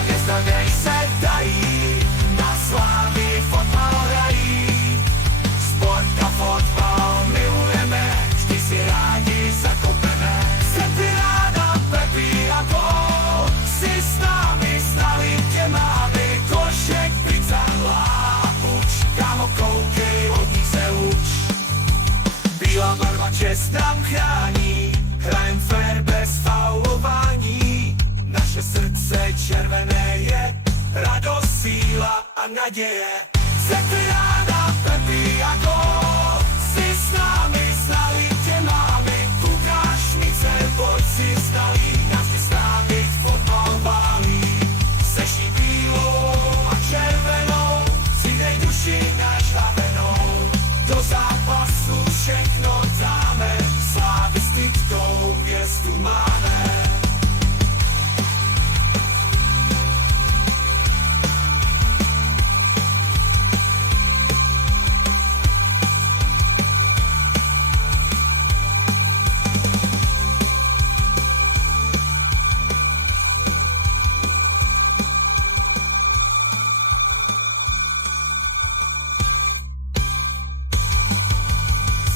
hvězda nech se dají, na slávy fotbal hrají. Sport a fotbal milujeme, vždy si rádi zakopeme. Srdci ráda Pepi a gól, si s námi stali tě máme. Košek, pizza, lápuč, kámo koukej, od nich se uč. Bílá barva čest nám chrání, hrajem fair bez faulování. Naše srdce červené je, radost, síla a naděje. Srdci ráda Pepi a gól, si s námi znali tě máme. Lukáš, Mice, borci znali, navždy strávit fotbal baví. Seš jí bílou a červenou, si dej duši nažhavenou. Do zápasu všechno dáme, slavistickou hvězdu máme.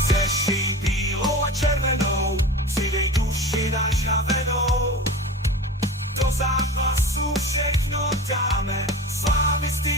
Seší bílou a červenou, přidej duši nažhavenou. Do zápasu všechno dáme, slavisty